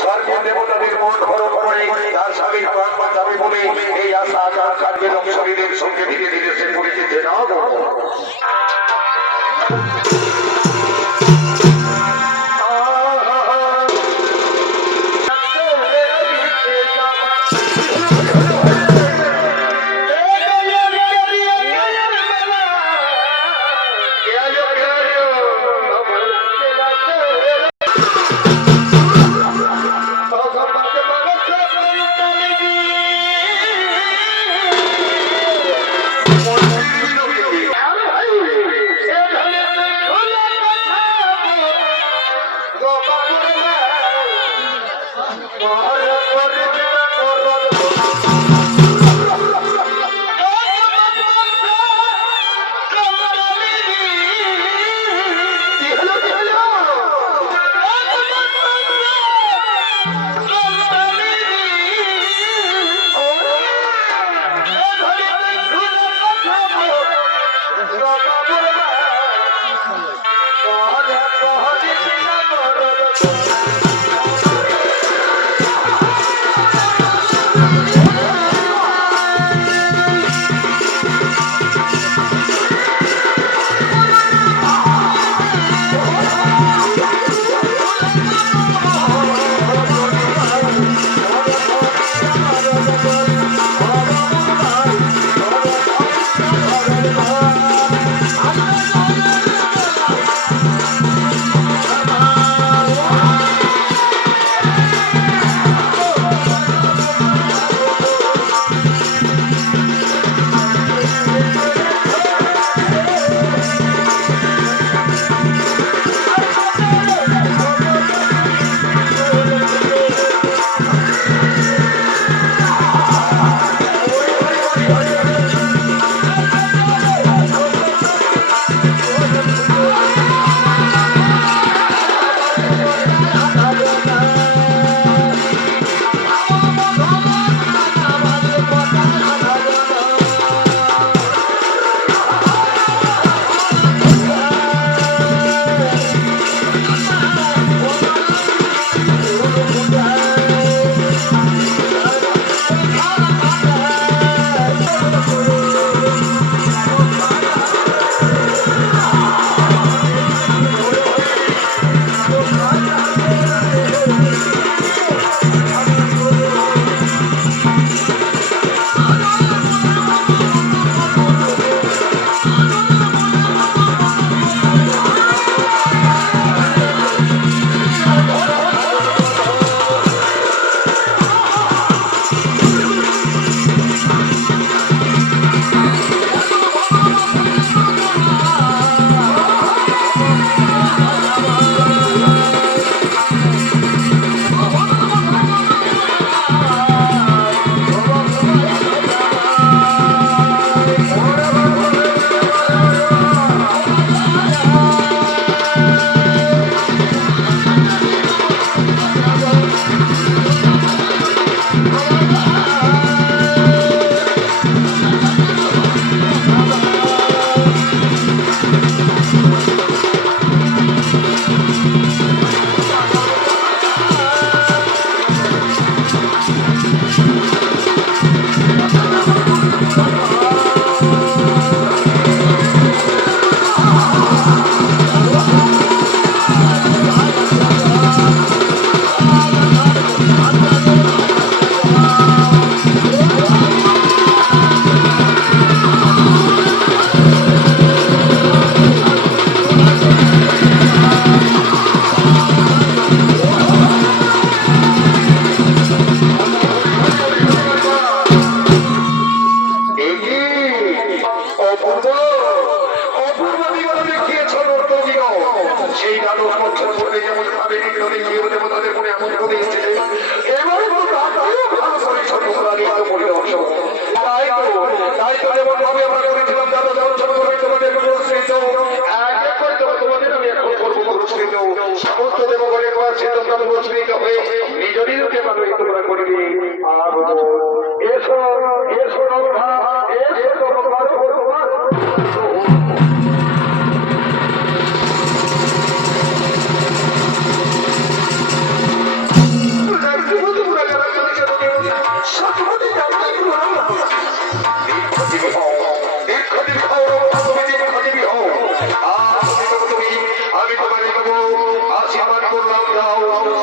স্বর্গীয় দেবতাদের মন খরচ করে তার স্বামীর প্রাণ বাঁচাবে বলে এই আশা আকাঙ্ক্ষার বেদম শরীরের সঙ্গে ধীরে ধীরে সে পরিচিত না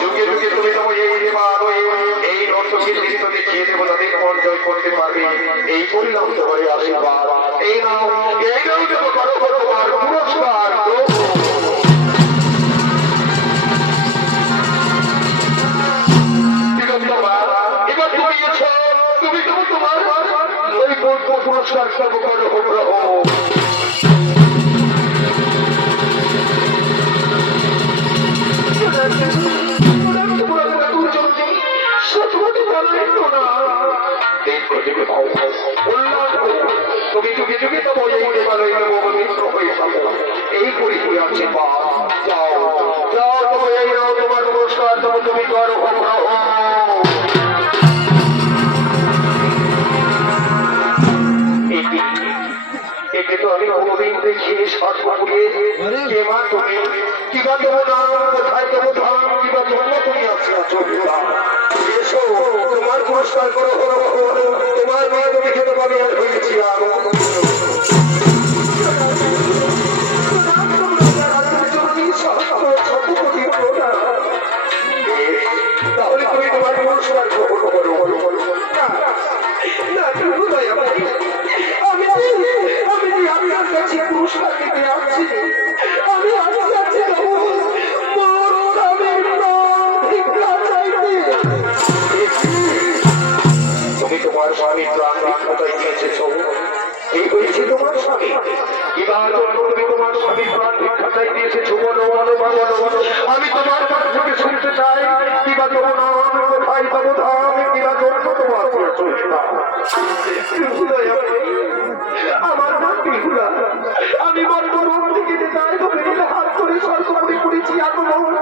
যুগে যুগে তুমি তোমার এই দেবার এই নর্তকীর নৃত্য দেখিয়ে দেবো তাদের মন জয় করতে পারবে এই করলাম তোমার আশীর্বাদ এই নাও দেবো করো করো আর পুরস্কার এবার তুমি তোমার ওই পুরস্কার সর্বকার অনুগ্রহ তুমি যুগে যুগে তো এই পরিচয় আছে যাও যাও তুমি এই নাও তোমার পুরস্কার তুমি করো একে তো আমি কোনোদিন দেখিনি সর্বপুরে কে মা তুমি কিবা দেবো না কোথায় দেবো ধান কিবা জন্য তুমি আছো এসো তোমার পুরস্কার করো তোমার মেয়ে তুমি খেতে পাবে আর হয়েছি আর তাহলে তুমি তোমার পুরস্কার গ্রহণ করো না আমি আপনার কাছে পুরস্কার দিতে আসছি আমি যাচ্ছি তুমি তোমার স্বামী প্রাণ কোথায় গিয়েছ এই হয়েছে তোমার স্বামী এবার তুমি তোমার স্বামী প্রাণ কোথায় দিয়েছো বলো বলো বলো আমি তোমার কাছ থেকে শুনতে চাই কিবা তোমার কোথায় পাবো ধাম কিবা তোমার আমার নাম বিহুলা আমি বর্তমান থেকে যাই তবে হাত করে সরকারি করেছি আগমন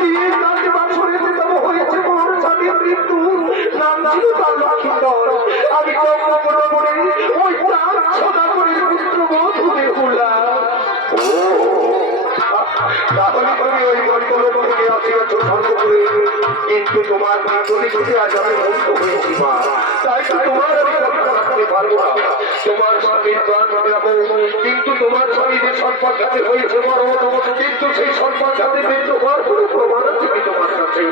দিয়ে তাকে বাসরে দেবো হয়েছে মোর স্বামীর মৃত্যু নাম ছিল তার লক্ষ্মীধর আমি কর্ম করে ওই প্রাণ সদা করে পুত্রবোধ বিহুলা তাহলে তুমি ওই বর্তমান থেকে আসিয়াছ সর্বপুরে কিন্তু তোমার তুমি যদি আজ আমি মুক্ত হয়েছি মা তাই তোমার আমি রাখতে পারবো না তোমার স্বামীর প্রাণ রাখবো কিন্তু তোমার স্বামী যে সম্পদ যাতে হয়েছে বড় কিন্তু সেই সম্পদ যাতে মৃত্যু হওয়ার কোনো প্রমাণ আছে কি তোমার কাছে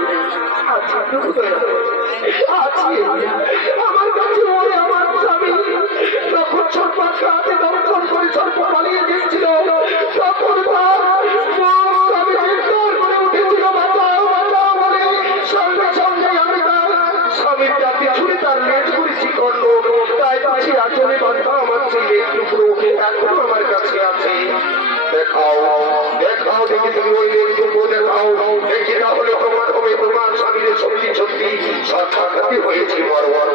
আমার কাছে ওরে আমার স্বামী যখন সম্পদ হাতে দর্শন করে সর্প পালিয়ে গেছিল তখন স্বামী চিৎকার করে উঠেছিল বাঁচাও বাঁচাও বলে সঙ্গে সঙ্গে আমি তার স্বামীর জাতি ছুড়ে তার লেজ করেছি করলো তাই পাশে আসলে বাঁধা আমার সেই লেজ টুকরো এখনো আমার কাছে আছে দেখাও দেখাও দেখি তুমি ওই লেজ টুকরো দেখাও দেখি না হলে তোমার হবে তোমার স্বামীর সত্যি সত্যি সাক্ষাৎ হয়েছে বড় বড়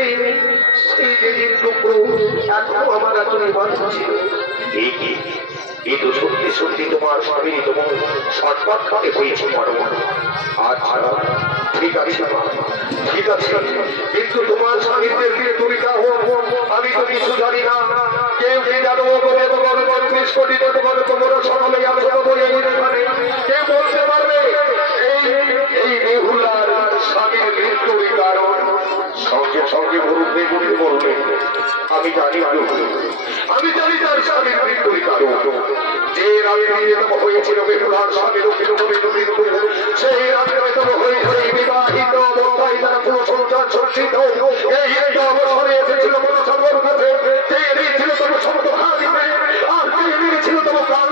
এই সেই লেজের টুকরো এখনো আমার আসলে বাঁধা ছিল এই তো সত্যি সত্যি তোমার স্বামী তোমার সাক্ষাৎ হয়েছে বড় বড় আচ্ছা ঠিক আছে ঠিক আছে কিন্তু তোমার স্বামীদের তরিকা আমি তো কিছু জানি না কেউ কে জানো বলে তোমার ৩৫ কোটি তোমরা সকলে আছে বলে কেউ বলতে পারবে এই বেহুলার স্বামীর মৃত্যুর কারণ সঙ্গে সঙ্গে বলবে আমি জানি তার স্বামীর মৃত্যুর কারণ যে রাতে হয়েছিল বেহুলার স্বামীর মৃত্যু সেই রাতে হয়েছে বিবাহিত অবস্থায় তারা পুরো সংসার সজ্জিত এই অবসরে এসেছিল কোনো সর্বর কাছে ছিল তবু শব্দ হারিবে আর ছিল তবু প্রাণ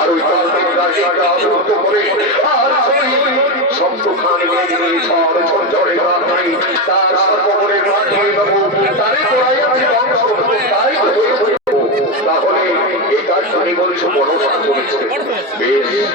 আর ওই করে আর শব্দ খান ঝরে তার সর্বরে তারে তাহলে এই কাজ তুমি বলছো বড় করেছে বেশ